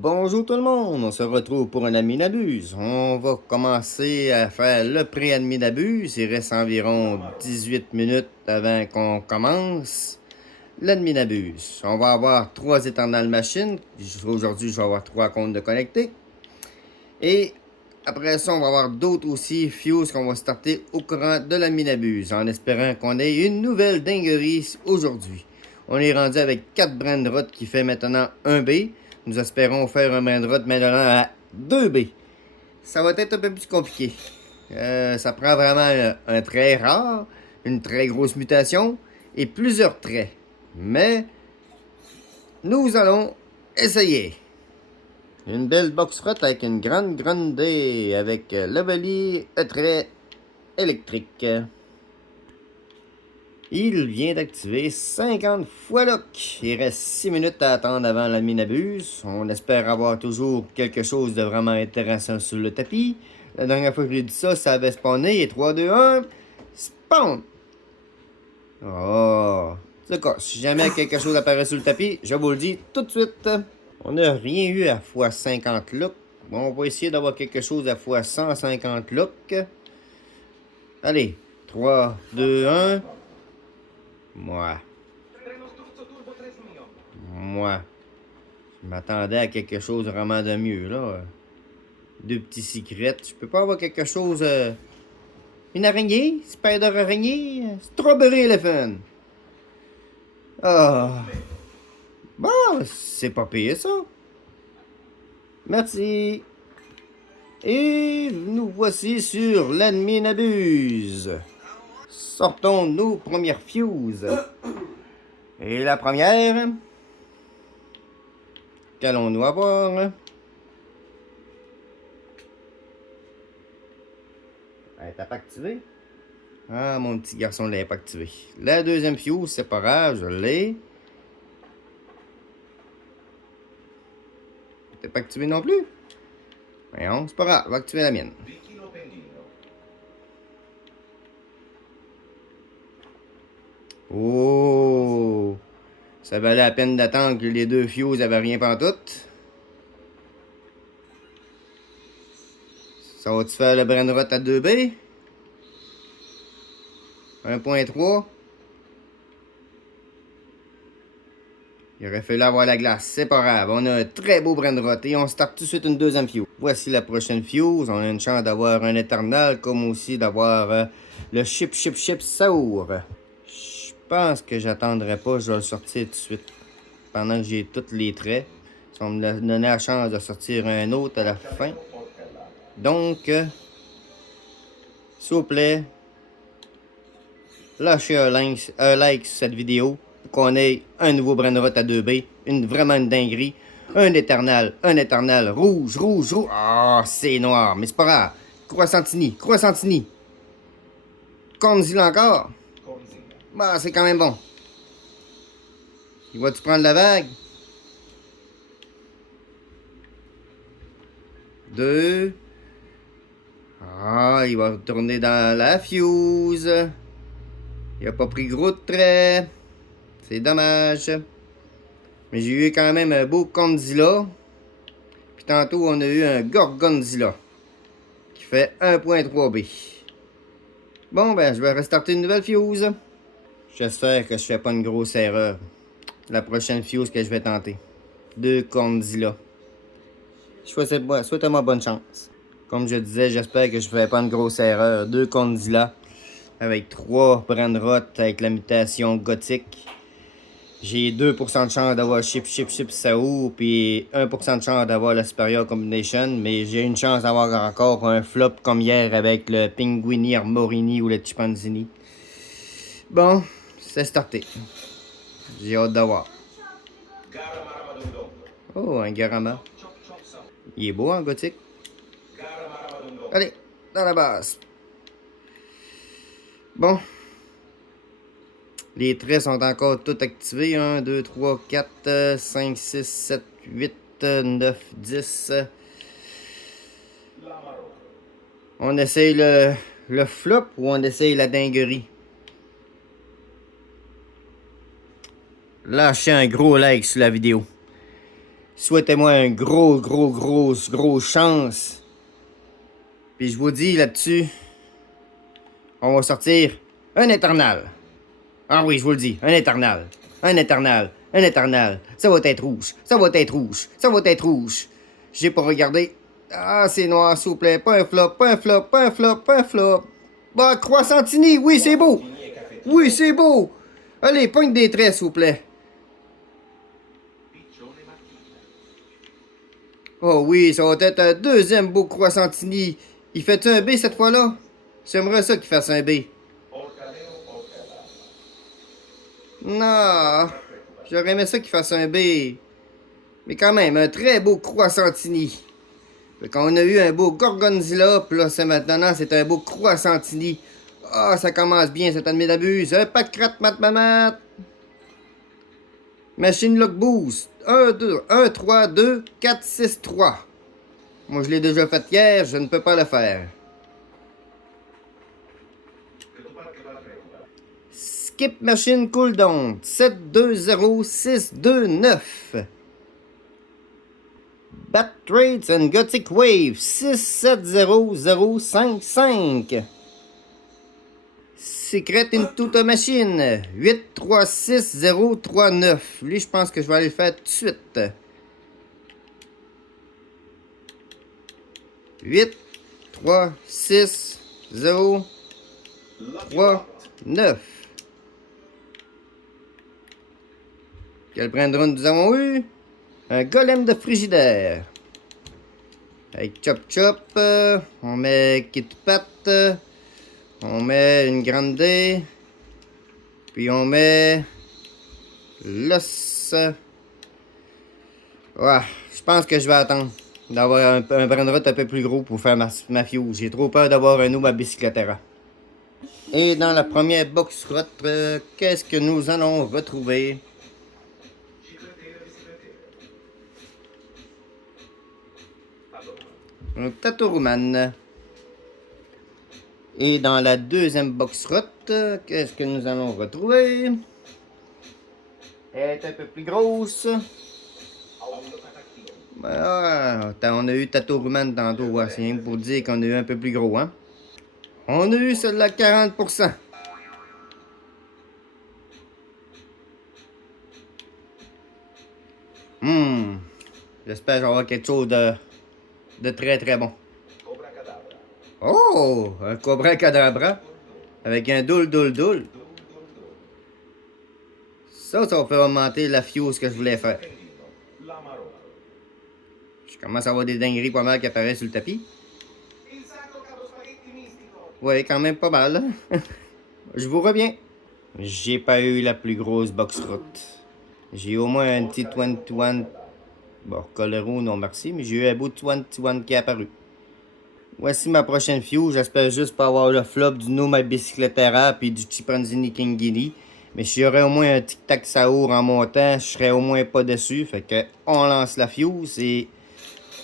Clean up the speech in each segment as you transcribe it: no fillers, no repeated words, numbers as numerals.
Bonjour tout le monde, on se retrouve pour un Adminabuse. On va commencer à faire le pré-Adminabuse. Il reste environ 18 minutes avant qu'on commence l'Adminabuse. On va avoir 3 éternelles machines. Aujourd'hui, je vais avoir 3 comptes de connectés. Et après ça, on va avoir d'autres aussi Fuse qu'on va starter au courant de l'Adminabuse, en espérant qu'on ait une nouvelle dinguerie aujourd'hui. On est rendu avec 4 Brandrot qui fait maintenant 1 B. Nous espérons faire un Brandrot maintenant à 2 B. Ça va être un peu plus compliqué. Ça prend vraiment un trait rare, une très grosse mutation et plusieurs traits. Mais nous allons essayer. Une belle box frotte avec une grande D avec Lovely trait électrique. Il vient d'activer 50 fois lock. Il reste 6 minutes à attendre avant la minabuse. On espère avoir toujours quelque chose de vraiment intéressant sur le tapis. La dernière fois que j'ai dit ça, ça avait spawné. Et 3, 2, 1, spawn! Oh! En tout cas, si jamais quelque chose apparaît sur le tapis, je vous le dis tout de suite. On n'a rien eu à x50 look. Bon, on va essayer d'avoir quelque chose à x150 look. Allez, 3, 2, 1. Moi. Je m'attendais à quelque chose vraiment de mieux, là. 2 petits secrets. Je peux pas avoir quelque chose... Une araignée? Spider araignée? Strawberry Elephant. Ah. Bon, c'est pas payé, ça. Merci. Et nous voici sur l'Adminabuse. Sortons nos premières fuses. Et la première... Qu'allons-nous avoir? Elle n'est pas activée. Ah, mon petit garçon ne l'a pas activé. La deuxième fuse, c'est pas grave, je l'ai. T'es pas activé non plus? Voyons, c'est pas grave, je vais activer la mienne. Oh! Ça valait la peine d'attendre que les deux fuses avaient rien pantoute. Ça va-tu faire le Brandrot à 2B? 1.3? Il aurait fallu avoir la glace, c'est pas grave. On a un très beau Brandrot et on start tout de suite une deuxième fuse. Voici la prochaine fuse. On a une chance d'avoir un éternel comme aussi d'avoir le chip sour. Je pense que j'attendrai pas, je vais le sortir tout de suite. Pendant que j'ai tous les traits. Ça va me donner la chance de sortir un autre à la fin. Donc, s'il vous plaît, lâchez un like sur cette vidéo pour qu'on ait un nouveau Brandrot à 2B. Vraiment une dinguerie. Un éternel, rouge. Ah, c'est noir, mais c'est pas grave. Croissantini. Conzilla encore. Bah, c'est quand même bon. Il va-tu prendre la vague? 2. Ah, il va retourner dans la fuse. Il a pas pris gros de traits. C'est dommage. Mais j'ai eu quand même un beau Condzilla. Puis tantôt, on a eu un Gorgonzilla. Qui fait 1.3B. Bon, ben, je vais restarter une nouvelle fuse. J'espère que je fais pas une grosse erreur. La prochaine fuse que je vais tenter. 2 Condzilla. Souhaitez-moi bonne chance. Comme je disais, j'espère que je ne fais pas une grosse erreur. 2 Condzilla avec 3 Brandrot avec la mutation gothique. J'ai 2% de chance d'avoir Chip Sao, puis 1% de chance d'avoir la Superior Combination, mais j'ai une chance d'avoir encore un flop comme hier avec le Pinguini Armorini ou le Chimpanzini. Bon, c'est starté. J'ai hâte d'avoir. Oh, un Garama. Il est beau en gothique. Allez, dans la base. Bon. Les traits sont encore tous activés. 1, 2, 3, 4, 5, 6, 7, 8, 9, 10. On essaye le flop ou on essaye la dinguerie? Lâchez un gros like sur la vidéo. Souhaitez-moi un gros chance. Puis je vous dis là-dessus, on va sortir un éternel. Ah oui, je vous le dis, un éternel. Un éternel. Un éternel. Ça va être rouge. Ça va être rouge. Ça va être rouge. J'ai pas regardé. Ah, c'est noir, s'il vous plaît. Pas un flop, pas un flop, pas un flop, pas un flop. Bah, Croissantini, oui, c'est beau. Oui, c'est beau. Allez, pointe des traits, s'il vous plaît. Oh oui, ça va être un deuxième beau Croissantini. Il fait-tu un B cette fois-là? J'aimerais ça qu'il fasse un B. Non, j'aurais aimé ça qu'il fasse un B. Mais quand même, un très beau Croissantini. Fait qu'on a eu un beau Gorgonzilla, puis là, maintenant, c'est un beau Croissantini. Ah, ça commence bien, cette année d'abuse. Un pas de cratte, mat. Machine Lock Boost. 1, 2, 1, 3, 2, 4, 6, 3. Moi, je l'ai déjà fait hier, je ne peux pas le faire. Skip Machine Cooldown. 7, 2, 0, 6, 2, 9. Bat Trades and Gothic Wave. 6, 7, 0, 0, 5, 5. Secret into the Machine. 8, 3, 6, 0, 3, 9. Lui, je pense que je vais aller le faire tout de suite. 8, 3, 6, 0, 3, 9. Quel brand run nous avons eu? Un golem de frigidaire. Avec Chop Chop, on met Kit Pat, on met une grande D, puis on met l'os. Ouais, je pense que je vais attendre d'avoir un brand un peu plus gros pour faire ma fuse. J'ai trop peur d'avoir un Numa Bicycletera. Et dans la première box rot, qu'est-ce que nous allons retrouver? Un Tatoruman. Et dans la deuxième box rot, qu'est-ce que nous allons retrouver? Elle est un peu plus grosse. Ah, on a eu Tatoruman tantôt. Ouais, c'est rien pour dire qu'on a eu un peu plus gros, hein? On a eu celle-là 40%. J'espère avoir quelque chose de très bon. Oh! Un Cobra Cadabra. Avec un doule. Ça va faire augmenter la fuse que je voulais faire. Je commence à avoir des dingueries pas mal qui apparaissent sur le tapis. Ouais, quand même pas mal. Je vous reviens. J'ai pas eu la plus grosse box route. J'ai au moins un petit 21. Bon, Colero, non merci, mais j'ai eu un beau 21 qui est apparu. Voici ma prochaine fuse. J'espère juste pas avoir le flop du Noma Bicycletera puis du Chimpanzini Kingini. Mais si j'aurais au moins un tic-tac Saour en montant, je serais au moins pas dessus. Fait que on lance la fuse et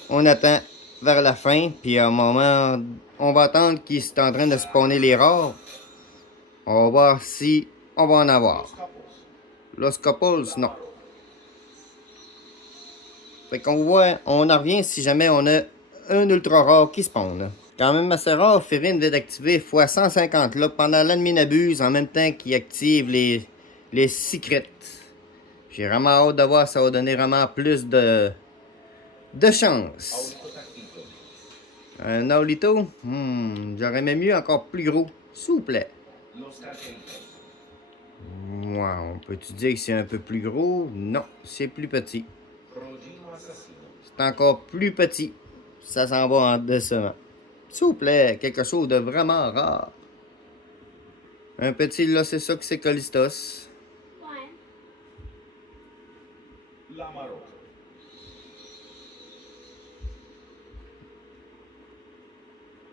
on attend vers la fin. Puis à un moment, on va attendre qu'il est en train de spawner les rares. On va voir si on va en avoir. Los Couples, non. Fait qu'on voit, on en revient si jamais on a un ultra rare qui spawn. Quand même assez rare, Ferine vient d'activer x 150 là pendant l'admin en même temps qu'il active les secrets. J'ai vraiment hâte de voir, ça va donner vraiment plus de chance. Un Aulito, j'aurais aimé mieux encore plus gros, s'il vous plaît. Wow, peut-tu dire que c'est un peu plus gros? Non, c'est plus petit. C'est encore plus petit. Ça s'en va en décevant. S'il vous plaît, quelque chose de vraiment rare. Un petit là, c'est ça que c'est Colistos. Ouais.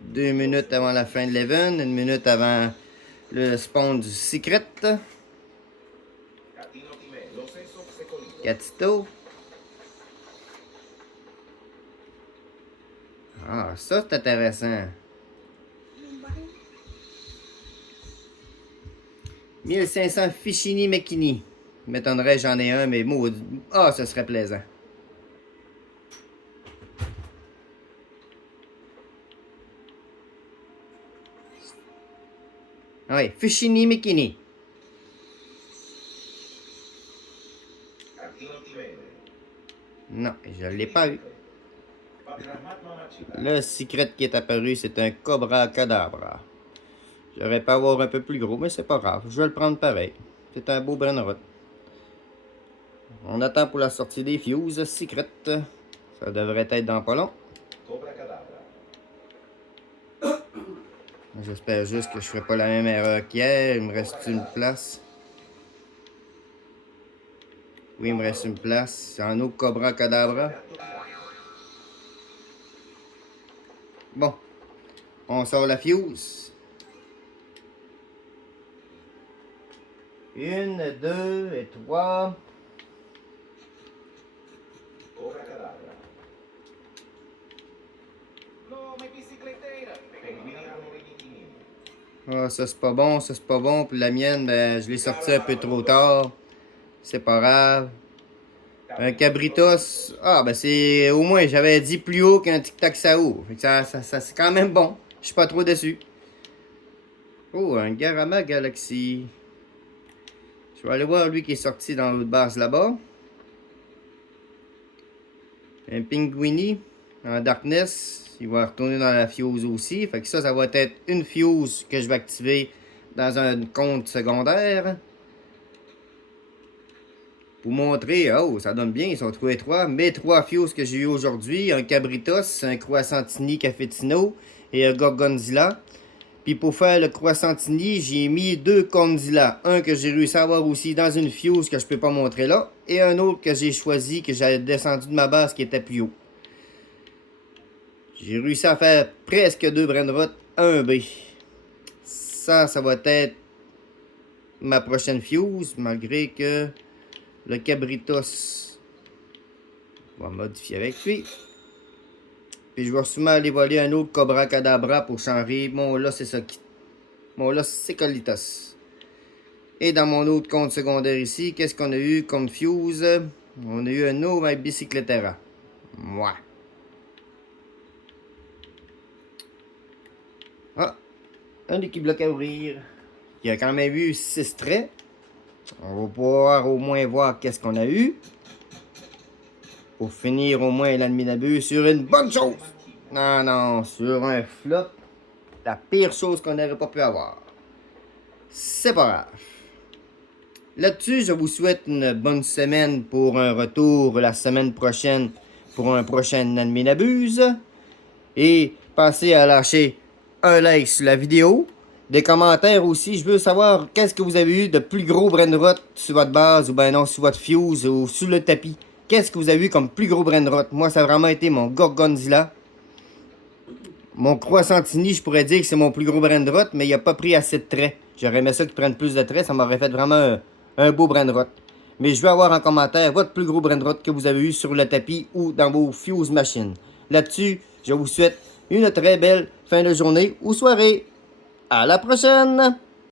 2 minutes avant la fin de l'event, 1 minute avant le spawn du secret. Catito. Ah, ça c'est intéressant. 1500 Fichini Mekini. M'étonnerait, j'en ai un, mais maudit. Ah, ce serait plaisant. Ouais, Fushini Mikini. Non, je l'ai pas eu. Le secret qui est apparu, c'est un Cobra Cadabra. J'aurais pu avoir un peu plus gros, mais c'est pas grave. Je vais le prendre pareil. C'est un beau Brenrot. On attend pour la sortie des fuses. Secret. Ça devrait être dans pas long. J'espère juste que je ferai pas la même erreur qu'hier. Il me reste une place. Oui, il me reste une place. C'est en eau Cobra Cadabra. Bon. On sort la fuse. 1, 2 et 3. Ah, ça c'est pas bon, ça c'est pas bon. Puis la mienne, ben, je l'ai sorti un peu trop tard. C'est pas grave. Un Cabritos. Ah, ben c'est. Au moins, j'avais dit plus haut qu'un Tic Tac Sao. Fait que ça c'est quand même bon. Je suis pas trop déçu. Oh, un Garama Galaxy. Je vais aller voir lui qui est sorti dans l'autre base là-bas. Un Pinguini en Darkness. Il va retourner dans la fuse aussi. Fait que ça va être une fuse que je vais activer dans un compte secondaire. Pour montrer, oh, ça donne bien, ils sont 3 et 3. Mes 3 fuses que j'ai eu aujourd'hui, un Cabritos, un Croissantini Cafetino et un Gorgonzilla. Puis pour faire le Croissantini, j'ai mis 2 Conzilla. Un que j'ai réussi à avoir aussi dans une fuse que je peux pas montrer là. Et un autre que j'ai choisi, que j'ai descendu de ma base qui était plus haut. J'ai réussi à faire presque 2 Brenrot, 1 B. Ça va être ma prochaine fuse, malgré que le Cabritos, on va modifier avec lui. Puis je vais sûrement aller voler un autre Cobra Cadabra pour changer. Bon, là, c'est ça qui. Bon, là, c'est Colitas. Et dans mon autre compte secondaire ici, qu'est-ce qu'on a eu comme fuse? On a eu un Nova Bicicletera. Ouais. Ah, un équibloc à ouvrir. Il y a quand même eu 6 traits. On va pouvoir au moins voir qu'est-ce qu'on a eu. Pour finir au moins l'adminabus sur une bonne chose. Non, non, sur un flop. La pire chose qu'on n'aurait pas pu avoir. C'est pas grave. Là-dessus, je vous souhaite une bonne semaine pour un retour la semaine prochaine pour un prochain Adminabuse. Et pensez à lâcher un like sur la vidéo. Des commentaires aussi. Je veux savoir qu'est-ce que vous avez eu de plus gros Brenrot sur votre base ou ben non sur votre fuse ou sous le tapis. Qu'est-ce que vous avez eu comme plus gros Brenrot? Moi, ça a vraiment été mon Gorgonzilla. Mon Croissantini, je pourrais dire que c'est mon plus gros Brenrot, mais il n'a pas pris assez de traits. J'aurais aimé ça qu'il prenne plus de traits. Ça m'aurait fait vraiment un beau Brenrot. Mais je veux avoir en commentaire votre plus gros Brenrot que vous avez eu sur le tapis ou dans vos fuse machines. Là-dessus, je vous souhaite une très belle fin de journée ou soirée. À la prochaine!